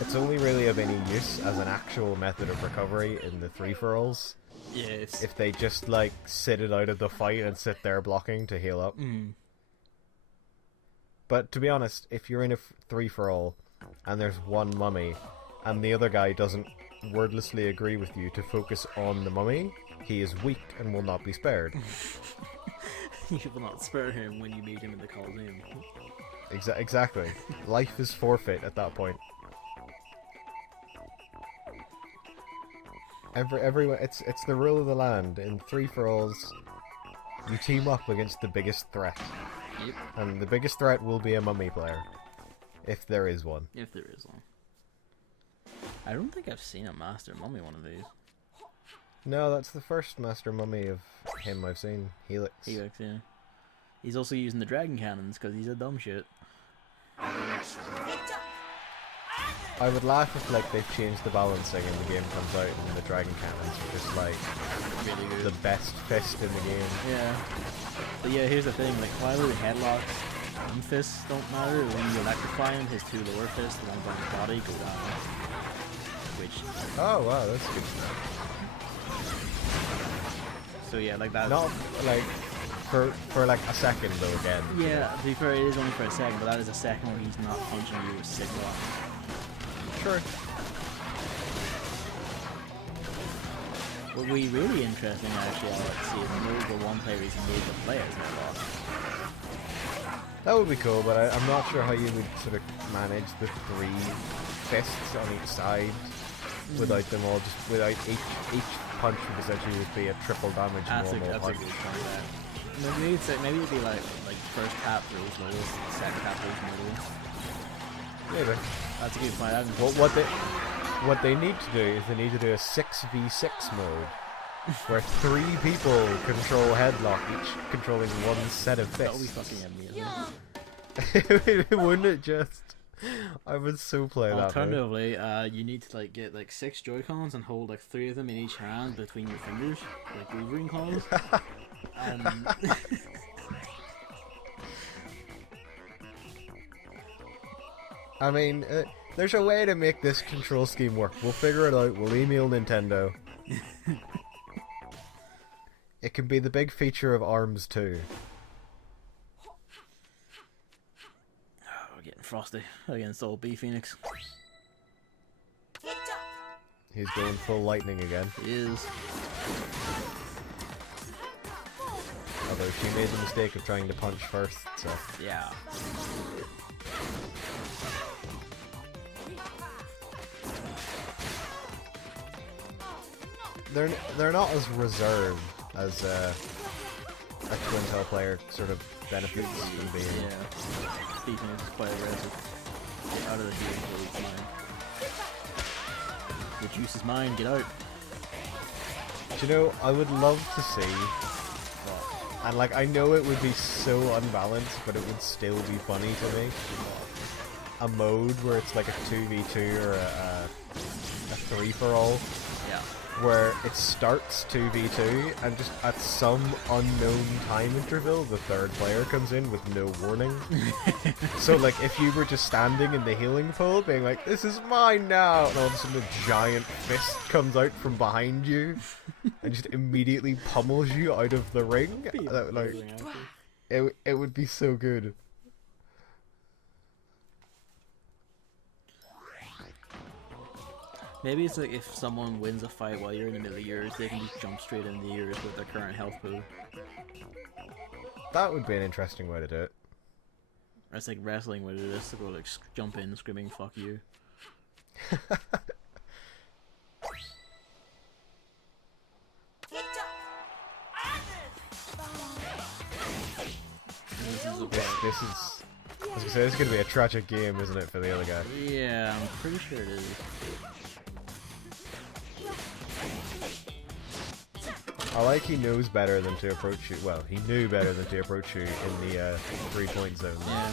It's only really of any use as an actual method of recovery in the 3-for-alls. Yeah, if they just, like, sit it out of the fight and sit there blocking to heal up. But to be honest, if you're in a 3-for-all and there's one mummy and the other guy doesn't wordlessly agree with you to focus on the mummy, he is weak and will not be spared. You will not spare him when you meet him in the Coliseum. Exactly. Life is forfeit at that point. Everyone, it's the rule of the land. In free-for-alls, you team up against the biggest threat. Yep. And the biggest threat will be a mummy player. If there is one. If there is one. I don't think I've seen a Master Mummy one of these. No, that's the first Master Mummy of him I've seen. Helix. Helix, yeah. He's also using the dragon cannons because he's a dumb shit. I would laugh if like they've changed the balancing and the game comes out and the dragon cannons are just like really good. The best fist in the game. Yeah. But yeah, here's the thing, like while the headlocks one fists don't matter, when you electrify him, his two lower fists, the ones on his body, go down. Which oh wow, that's good. So yeah, like that. Not like for like a second though again. Yeah, to be fair, it is only for a second, but that is a second where he's not punching you with signal. Sure. What would be really interesting actually, I'd like to see is a move where one player is made the players no loss. That would be cool, but I'm not sure how you would sort of manage the 3 fists on each side without them all just without each punch would essentially would be a triple damage normal punch. A good point. Maybe it'd be like first tap rules middle, second tap rules middle. Maybe. That's a good point. What they need to do is they need to do a 6v6 mode where 3 people control headlock, each controlling one set of fists. That would be fucking amazing. Wouldn't it just? I would so play that. Alternatively, you need to like get like 6 Joy-Cons and hold like 3 of them in each hand between your fingers, like Wolverine claws. I mean, there's a way to make this control scheme work. We'll figure it out. We'll email Nintendo. It can be the big feature of ARMS 2. Oh, we're getting frosty against old B Phoenix. He's going full lightning again. He is. Although she made the mistake of trying to punch first, so... Yeah. They're not as reserved as a Twin Tail player sort of benefits from being. Yeah. Speaking is quite aggressive. Get out of the healing phase, mine. Reduce his mind, get out. Do you know, I would love to see, and like I know it would be so unbalanced, but it would still be funny to me. A mode where it's like a 2v2 or a 3-for-all. Yeah. Where it starts 2v2 and just at some unknown time interval the third player comes in with no warning. So like if you were just standing in the healing pool being like, this is mine now, and all of a sudden a giant fist comes out from behind you and just immediately pummels you out of the ring. Like, it would be so good. Maybe it's like if someone wins a fight while you're in the middle of yours, they can just jump straight into yours with their current health pool. That would be an interesting way to do it. Or it's like wrestling where they just go like jump in screaming fuck you. This is... I was gonna say, this is gonna be a tragic game, isn't it, for the other guy? Yeah, I'm pretty sure it is. I like he knows better than to approach you. Well, he knew better than to approach you in the 3-point zone. Yeah.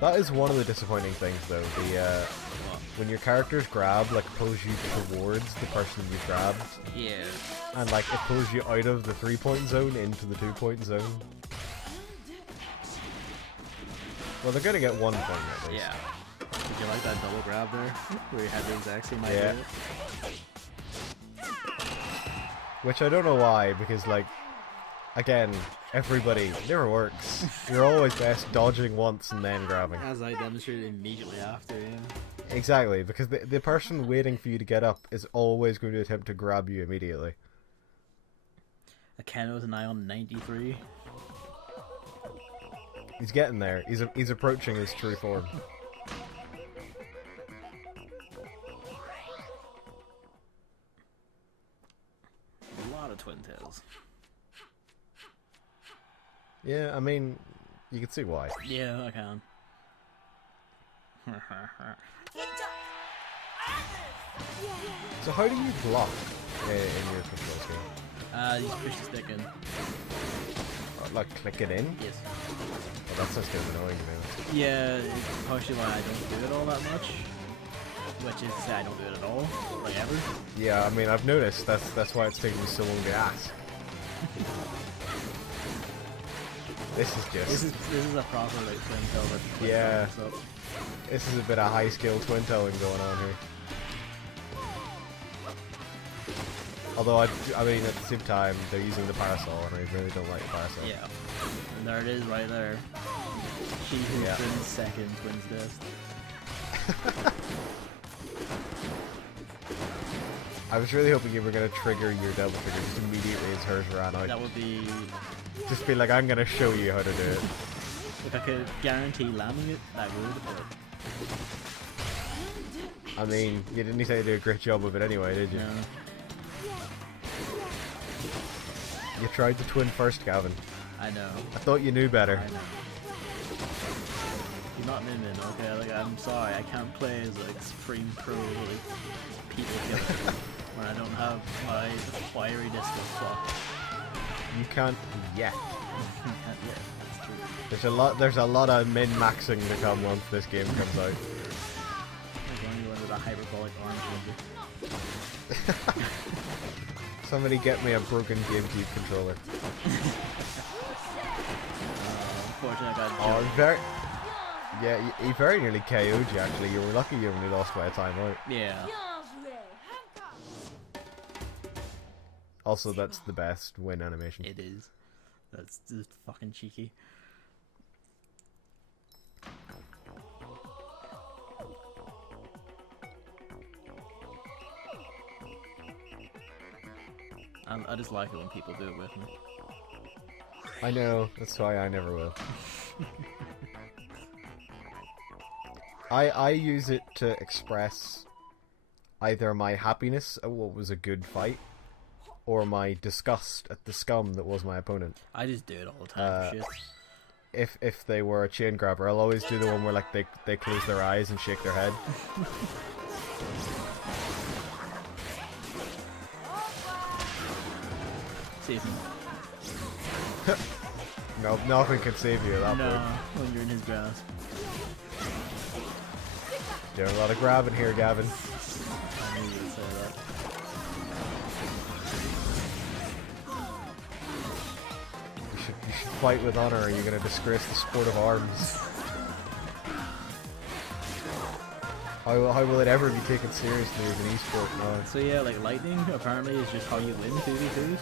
That is one of the disappointing things, though. The when your characters grab, like, pulls you towards the person you grabbed. Yeah. And like it pulls you out of the 3-point zone into the 2-point zone. Well, they're gonna get 1 point at least. Yeah. Did you like that double grab there? Where you had the exact same idea? Yeah. Which I don't know why, because like, again, everybody, it never works. You're always best dodging once and then grabbing. As I demonstrated immediately after, yeah. Exactly, because the person waiting for you to get up is always going to attempt to grab you immediately. Akeno is an Ion 93. He's getting there. He's approaching his true form. A lot of Twin Tails. Yeah, I mean, you can see why. Yeah, I can. So how do you block in your control scheme? You push the stick in. Like click it in? Yes. Oh, that sounds kind of annoying to me. Yeah, it's partially why I don't do it all that much. Which is to say I don't do it at all, like ever. Yeah, I mean, I've noticed. That's why it's taking me so long to ask. This is just... This is a proper like twin tail versus twin Yeah. tail, so. This is a bit of high skill twin towing going on here. Although I mean at the same time they're using the parasol and I really don't like the parasol. Yeah. And there it is right there. She who Yeah. twins second, twins best. I was really hoping you were going to trigger your double trigger just immediately as hers ran out. That would be... Just be like, I'm going to show you how to do it. If I could guarantee landing it, I would, but... I mean, you didn't say you did a great job of it anyway, did you? No. You tried the twin first, Gavin. I know. I thought you knew better. I know. You're not Min Min, okay? Like, I'm sorry, I can't play as like Supreme Pro, like, people killer when I don't have my fiery disc to fuck. You can't yet. Yeah, that's true. There's a lot of min-maxing to come once this game comes out. There's only one with a hyperbolic orange one. Somebody get me a broken GameCube controller. Unfortunately, I got Oh, jumped. very... Yeah, he very nearly KO'd you actually. You were lucky you only lost by a timeout. Yeah. Also, that's the best win animation. It is. That's just fucking cheeky. I just like it when people do it with me. I know, that's why I never will. I use it to express either my happiness at what was a good fight, or my disgust at the scum that was my opponent. I just do it all the time for shit. If they were a chain grabber, I'll always do the one where like they close their eyes and shake their head. Save me. No, nothing can save you at that No, point. when you're in his grasp. Doing a lot of grabbing here, Gavin. I knew you would say that. You should fight with honor, or you're gonna disgrace the sport of arms. How will it ever be taken seriously as an esport now? So yeah, like lightning apparently is just how you win 2v2s.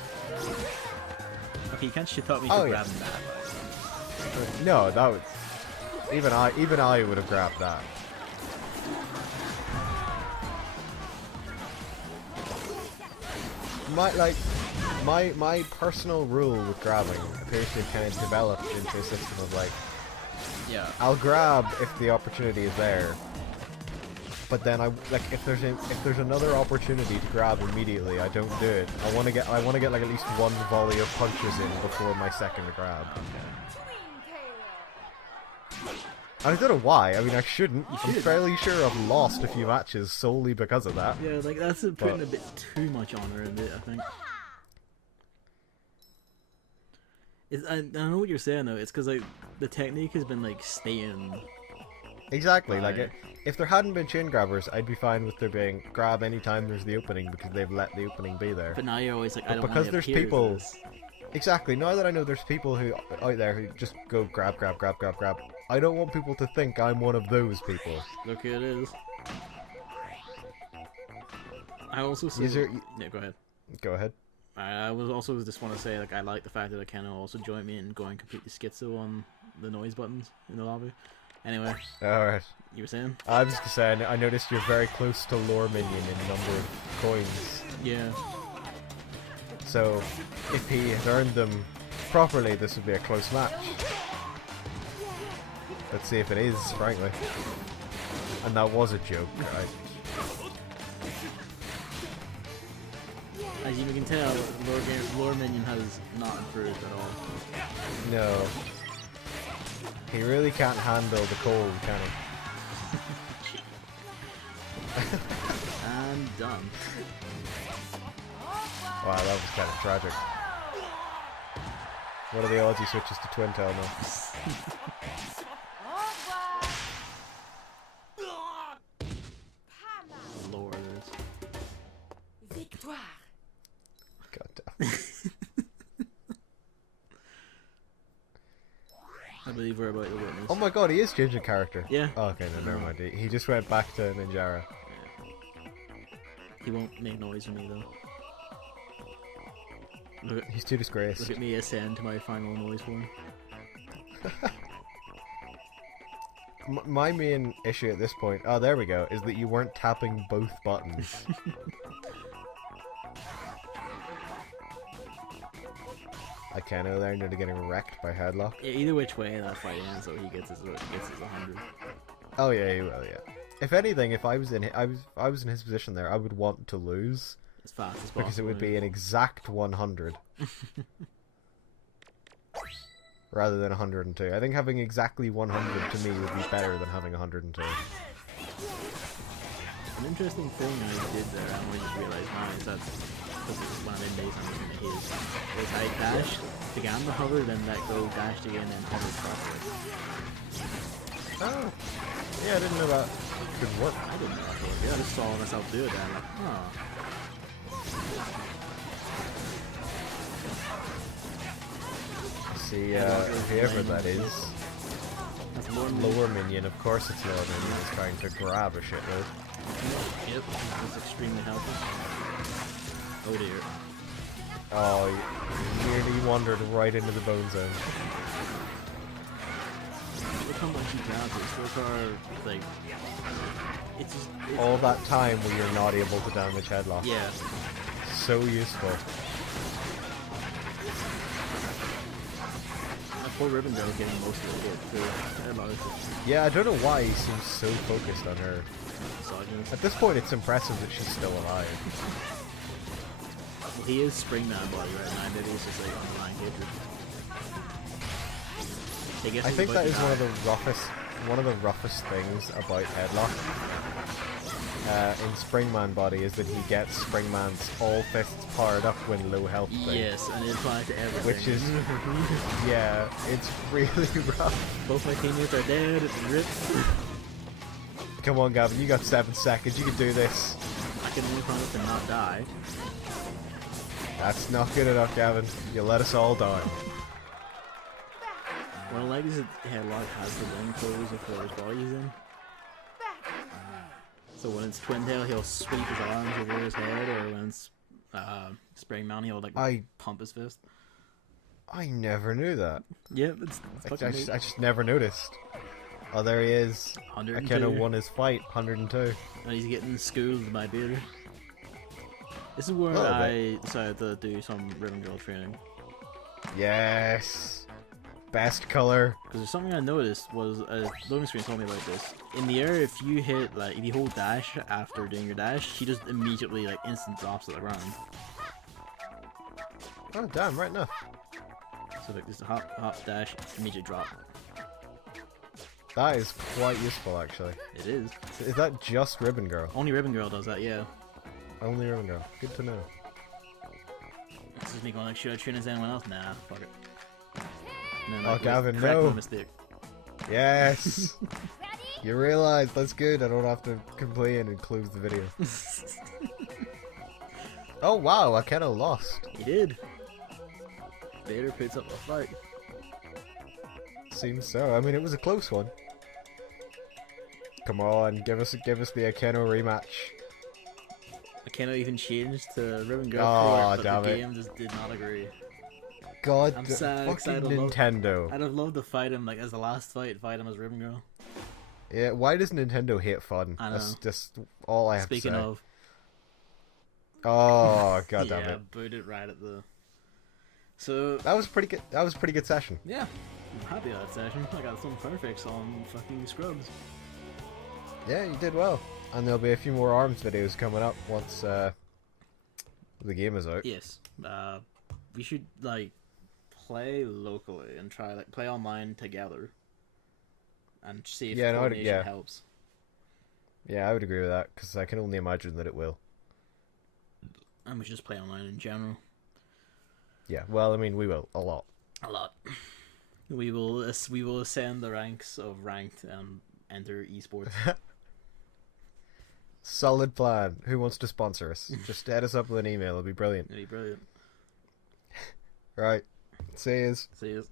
Okay, you can't shit talk me for Oh, yeah. grabbing that. No, that would... Even I would have grabbed that. My personal rule with grabbing appears to have kind of developed into a system of like, Yeah. I'll grab if the opportunity is there, but then if there's another opportunity to grab immediately, I don't do it. I want to get like at least one volley of punches in before my second grab. I don't know why. I mean, I shouldn't. I'm fairly sure I've lost a few matches solely because of that. Yeah, like that's putting a bit too much honor in it, I think. I know what you're saying though. It's because like the technique has been like staying. Exactly. Right. Like, if there hadn't been chain grabbers, I'd be fine with there being grab anytime there's the opening because they've let the opening be there. But now you're always like, I But don't because want to there's appear as people- this. Exactly. Now that I know there's people who out there who just go grab, grab, grab, grab, grab, I don't want people to think I'm one of those people. Look, it is. I also see. Yeah, go ahead. Go ahead. I was also just want to say like I like the fact that Akeno also joined me in going completely schizo on the noise buttons in the lobby. Anyway, Alright. you were saying? I was just saying, I noticed you're very close to lore minion in number of coins. Yeah. So, if he had earned them properly, this would be a close match. Let's see if it is, frankly. And that was a joke, right? As you can tell, Lore Minion has not improved at all. No. He really can't handle the cold, can he? And done. Wow, that was kind of tragic. What are the odds he switches to Twin Tail now? Lord, it is. God damn. I believe we're about to witness. Oh my god, he is changing character. Yeah. Oh, okay, no, never mind. He just went back to Ninjara. He won't make noise with me though. He's too disgraced. Look at me ascend to my final noise form. My main issue at this point, oh there we go, is that you weren't tapping both buttons. I can't know they're nearly getting wrecked by headlock. Yeah, either which way that fight ends, so he gets his 100. Oh yeah, he will. Yeah. If anything, if I was in his position there, I would want to lose As fast as possible. because it would be an exact 100 rather than 102. I think having exactly 100 to me would be better than having 102. An interesting thing I did there, and when you realise now, is that because when I'm in base, I'm looking at his. Is I dashed, began to hover, then let go, dashed again, then hovered properly. Oh, yeah, I didn't know that could work. I didn't know that could work. Yeah, I just saw myself do it, and I'm like, oh. See, whoever that is, That's lower lower minion. Of course, it's lower minion is trying to grab a shitload. Yep, that's extremely helpful. Oh dear. Oh, you nearly wandered right into the bone zone. Look how much he grabs it. So far, like, it's just... All that time where you're not able to damage headlock. Yeah. So useful. That poor Ribbon Girl getting most of it too. Yeah, I don't know why he seems so focused on her. At this point, it's impressive that she's still alive. Well, he is Springman body right now. Maybe he's just like underlying hatred. I think that is one of the roughest things about headlock. In Springman body is that he gets Springman's all fists powered up when low health thing. Yes, and it applies to everything. Which is, yeah, it's really rough. Both my teammates are dead. It's ripped. Come on, Gavin, you got 7 seconds. You can do this. I can only promise to not die. That's not good enough, Gavin. You let us all die. What I like is that Headlock has the one pose of where his body's in. So when it's Twin Tail, he'll sweep his arms over his head, or when it's Springman, he'll like pump his fist. I never knew that. Yeah, it's I just never noticed. Oh, there he is. 102. Akeno won his fight, 102. And he's getting schooled by Bader. This is where I decided to do some Ribbon Girl training. Yes. Best color. Because there's something I noticed was, loading screen told me about this. In the air, if you hit, like, if you hold dash after doing your dash, she just immediately, like, instant drops to the ground. Oh, damn, right enough. So, like, just a hop, dash, immediate drop. That is quite useful, actually. It is. Is that just Ribbon Girl? Only Ribbon Girl does that, yeah. Only Ribbon Girl. Good to know. This is me going like, should I train as anyone else? Nah, fuck it. Then, Oh, like, Gavin, correct no. my mistake. Yes! You realize that's good. I don't have to complain and close the video. Oh, wow. Akeno lost. He did. Vader puts up a fight. Seems so. I mean, it was a close one. Come on, give us the Akeno rematch. Akeno even changed to Ribbon Girl Oh, but damn the it. game just did not agree. God, I'm sad, fucking I'd Nintendo. I'd have loved to fight him like as the last fight him as Ribbon Girl. Yeah, why does Nintendo hate fun? I know. That's just all I have Speaking to say. of, Oh, god damn Yeah, it. booted right at the. So That was pretty good. That was a pretty good session. yeah, I'm happy with that session. I got some perfects on fucking scrubs. Yeah, you did well. And there'll be a few more ARMS videos coming up once the game is out. Yes. We should like play locally and try like play online together, and see if Yeah, no, coordination helps. Yeah, I would agree with that, because I can only imagine that it will. And we should just play online in general. Yeah, well, I mean, we will. A lot. A lot. We will ascend the ranks of ranked and enter esports. Solid plan. Who wants to sponsor us? Just hit us up with an email. It'll be brilliant. It'd be brilliant. Right. See yous. See you.